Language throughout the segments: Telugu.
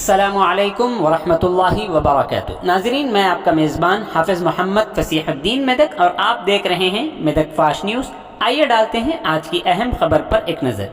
अस्सलामुअलैकुम वरहमतुल्लाहि वबरकातुहू। नाजरीन, मैं आपका मेज़बान हाफिज़ मोहम्मद फसीहुद्दीन मेदक और आप देख रहे हैं मेदक फास्ट न्यूज़। आइए डालते हैं आज की अहम खबर पर एक नज़र।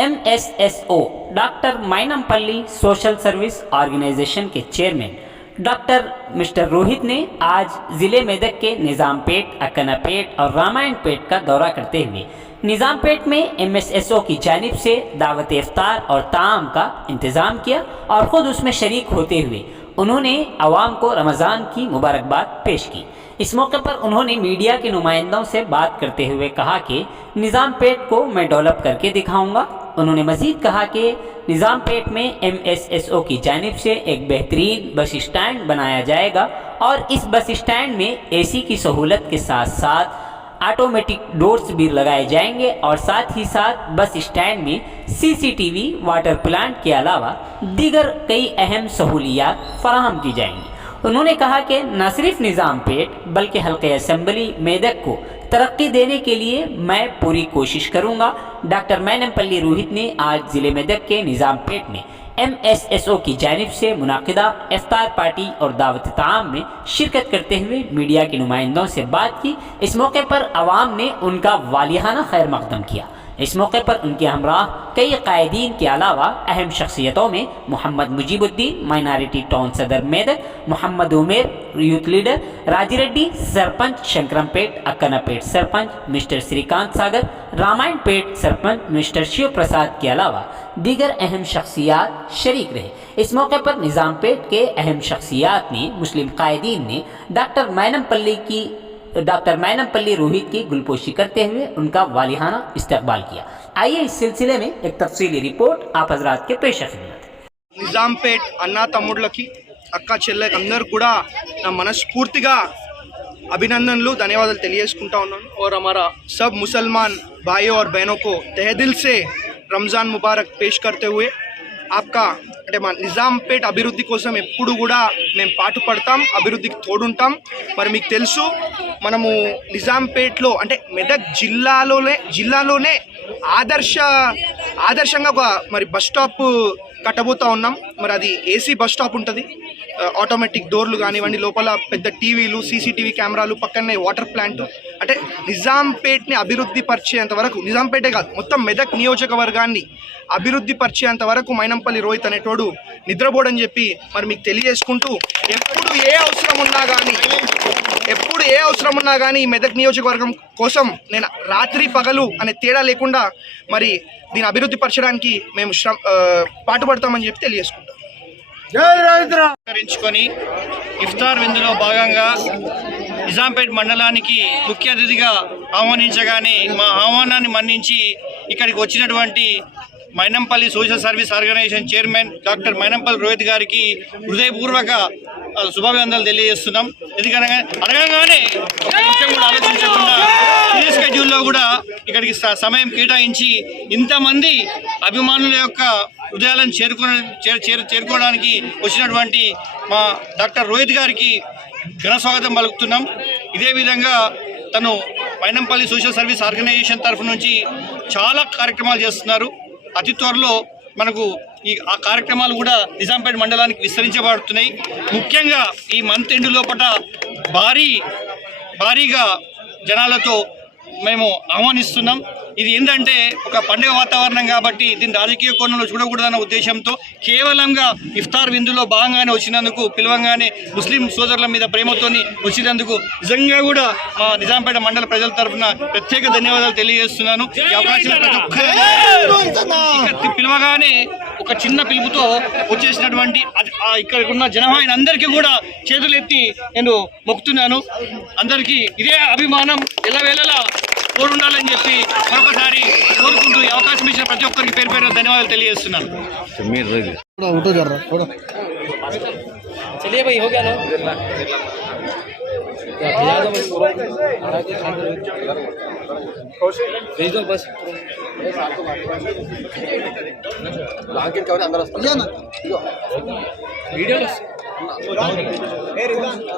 MSSO doctor Mynampally social service organisation के चेयरमैन डॉक्टर मिस्टर रोहित ने आज ज़िले मेदक के निज़ामपेट, अक्कनापेट और रामायणपेट का दौरा करते हुए निज़ामपेट में MSSO की जानिब से दावत इफ्तार और ताम का इंतज़ाम किया और ख़ुद उसमें शरीक होते हुए उन्होंने आवाम को रमज़ान की मुबारकबाद पेश की। इस मौके पर उन्होंने मीडिया के नुमाइंदों से बात करते हुए कहा कि निज़ामपेट को मैं डेवलप करके दिखाऊंगा। उन्होंने मज़ीद कहा कि निज़ामपेट में MSSO की जानिब से एक बेहतरीन बस स्टैंड बनाया जाएगा और इस बस स्टैंड में AC की सहूलत के साथ साथ ऑटोमेटिक डोर्स भी लगाए जाएंगे और साथ ही साथ बस स्टैंड में CCTV, वाटर प्लांट के अलावा दीगर कई अहम सहूलियात फराहम की जाएंगी। उन्होंने कहा कि न सिर्फ निज़ामपेट बल्कि हल्के असम्बली मेदक को तरक्की देने के लिए मैं पूरी कोशिश करूंगा। डॉक्टर माइनमपल्ली रोहित ने आज ज़िले मेदक के निज़ामपेट में MSSO की जानिब से मुनाकिदा इफ्तार पार्टी और दावत ताम में शिरकत करते हुए मीडिया के नुमाइंदों से बात की। इस मौके पर आवाम ने उनका वालिहाना खैर मकदम किया। इस मौके पर उनके हमरा कई कायदीन के अलावा अहम शख्सियतों में मोहम्मद मुजीबुद्दीन माइनॉरिटी टाउन सदर मेदक, मोहम्मद उमेर यूथ लीडर, राजी रेड्डी सरपंच शंकरमपेट, अक्कनापेट सरपंच मिस्टर श्रीकांत सागर, रामायणपेट सरपंच मिस्टर शिव प्रसाद के अलावा दीगर अहम शख्सियात शरीक रहे। इस मौके पर निज़ामपेट के अहम शख्सियात ने मुस्लिम कायदीन ने डॉक्टर माइनमपल्ली रोहित की गुलपोशी करते हुए उनका वालिहाना इस्तकबाल किया। आइए इस सिलसिले में एक तफसीली रिपोर्ट आप हजरात के पेश खिदमत। నిజాంపేట్ అన్నా తమ్ముళ్ళకి, అక్క చెల్లెకి అందరూ కూడా నా మనస్ఫూర్తిగా अभिनंदनలు, ధన్యవాదాలు తెలియజేసుకుంటా ఉన్నాను। और हमारा सब मुसलमान भाइयों और बहनों को तहे दिल से रमज़ान मुबारक पेश करते हुए आपका అంటే మా నిజాంపేట్ అభివృద్ధి కోసం ఎప్పుడు కూడా మేము పాటుపడతాం, అభివృద్ధికి తోడుంటాం। మరి మీకు తెలుసు, మనము నిజాంపేట్లో అంటే మెదక్ జిల్లాలోనే ఆదర్శంగా ఒక మరి బస్ స్టాప్ కట్టబోతా ఉన్నాం। మరి అది AC బస్ స్టాప్ ఉంటుంది, ఆటోమేటిక్ డోర్లు కానివ్వండి, లోపల పెద్ద టీవీలు, CCTV కెమెరాలు, పక్కనే వాటర్ ప్లాంట్। అంటే నిజాంపేట్ని అభివృద్ధి పరిచేంత వరకు, నిజాంపేటే కాదు మొత్తం మెదక్ నియోజకవర్గాన్ని అభివృద్ధి పరిచేంత వరకు మైనంపల్లి రోహిత్ అనేటోడు నిద్రపోడని చెప్పి మరి మీకు తెలియజేసుకుంటూ, ఎప్పుడు ఏ అవసరం ఉన్నా కానీ ఈ మెదక్ నియోజకవర్గం కోసం నేను రాత్రి పగలు అనే తేడా లేకుండా మరి దీని అభివృద్ధి పరచడానికి మేము పాటుపడతామని చెప్పి తెలియజేసుకుంటాం। కొని ఇఫ్తార్ విందులో భాగంగా నిజాంపేట్ మండలానికి ముఖ్య అతిథిగా ఆహ్వానించగానే మా ఆహ్వానాన్ని మన్నించి ఇక్కడికి వచ్చినటువంటి Mynampally social service organisation chairman doctor Mynampally Rohit గారికి హృదయపూర్వక శుభాభినందనలు తెలియజేస్తున్నాం। ఎందుకనగా అడగగానే ఒక నిమిషం కూడా ఆలోచించకుండా ఈ స్కెడ్యూల్లో కూడా ఇక్కడికి సమయం కేటాయించి ఇంతమంది అభిమానుల యొక్క హృదయాలను చేరుకోవడానికి వచ్చినటువంటి మా డాక్టర్ రోహిత్ గారికి ఘన స్వాగతం పలుకుతున్నాం। ఇదే విధంగా తను మైనంపల్లి సోషల్ సర్వీస్ ఆర్గనైజేషన్ తరఫు నుంచి చాలా కార్యక్రమాలు చేస్తున్నారు। అతి త్వరలో మనకు ఆ కార్యక్రమాలు కూడా నిజాంపేట్ మండలానికి విస్తరించబడుతున్నాయి। ముఖ్యంగా ఈ మంత్ ఎండ్ లోపల భారీగా జనాలతో మేము ఆహ్వానిస్తున్నాం। ఇది ఏంటంటే ఒక పండుగ వాతావరణం కాబట్టి దీన్ని రాజకీయ కోణంలో చూడకూడదన్న ఉద్దేశంతో కేవలంగా ఇఫ్తార్ విందులో భాగంగానే వచ్చినందుకు, పిలవంగానే ముస్లిం సోదరుల మీద ప్రేమతోని వచ్చినందుకు నిజంగా కూడా మా నిజాంపేట మండల ప్రజల తరఫున ప్రత్యేక ధన్యవాదాలు తెలియజేస్తున్నాను। ఈ అవకాశం పిలవగానే ఒక చిన్న పిలుపుతో వచ్చేసినటువంటి ఇక్కడ ఉన్న జనవాహిని అందరికీ కూడా చేతులెత్తి నేను మొక్కుతున్నాను। అందరికీ ఇదే అభిమానం ఎల్లవేళలా కోరుండాలని చెప్పి మరొకసారి కోరుకుంటూ ఈ అవకాశం ఇచ్చిన ప్రతి ఒక్కరికి పేరు పేరు ధన్యవాదాలు తెలియజేస్తున్నాను।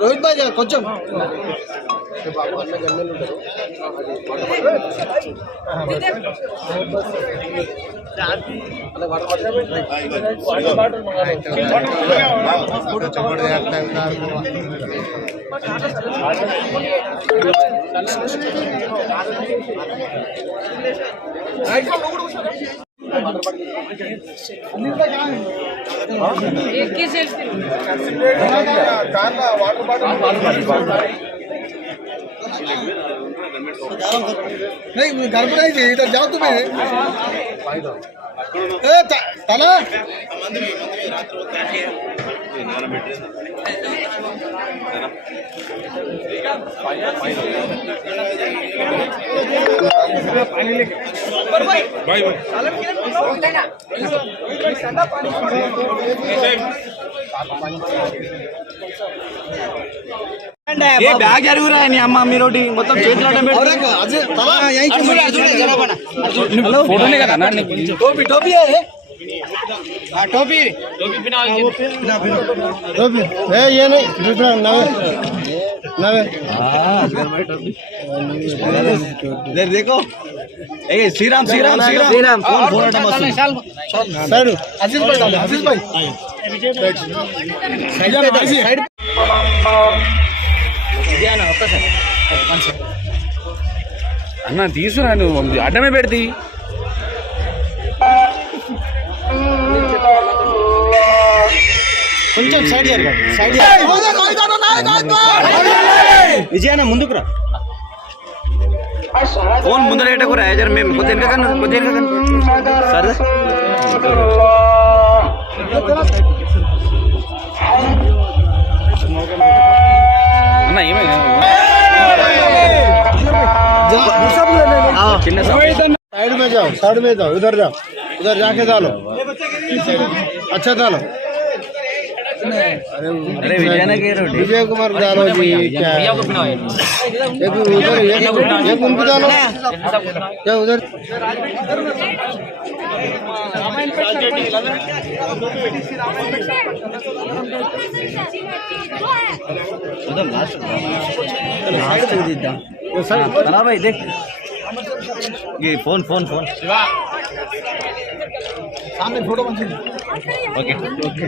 రోహిత్ భాయ్ కొంచెం नहीं घर पर आई थी इधर जाओ तुम्हें ताला ఏ బ్యాగ్ జరుగురా నీ అమ్మ మీరోటి మొత్తం చేతిలో ఫోటోనే కదా టోపీ టోపీ टोपी ये नहीं नवे देखो श्रीराम श्रीराम श्रीराम सर आशीष भाई आशीष भाई साइड అన్న తీసుకురా నువ్వు అడ్డమే పెడితే కొంచెం సైడ్ జరగండి సైడ్ విజయన్న ముందుకురా ఫోన్ ముందర కూడా జర మేము కొద్దిగా సరే అన్న ఏమైనా साइड में जाओ उधर जाके डालो अच्छा डालो अरे विजय कुमार डालो जी क्या एक उधर एक उनको डालो क्या उधर भाई देख ये फोन फोन फोन सामने फोटो बन ओके ओके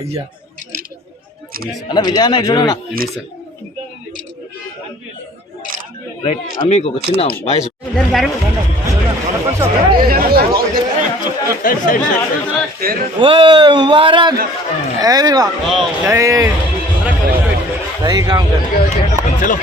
అయ్యా అన్న విజయాన్న చూడన్నా రైట్ మీకు ఒక చిన్న వాయిస్ मुबारक सही काम कर चलो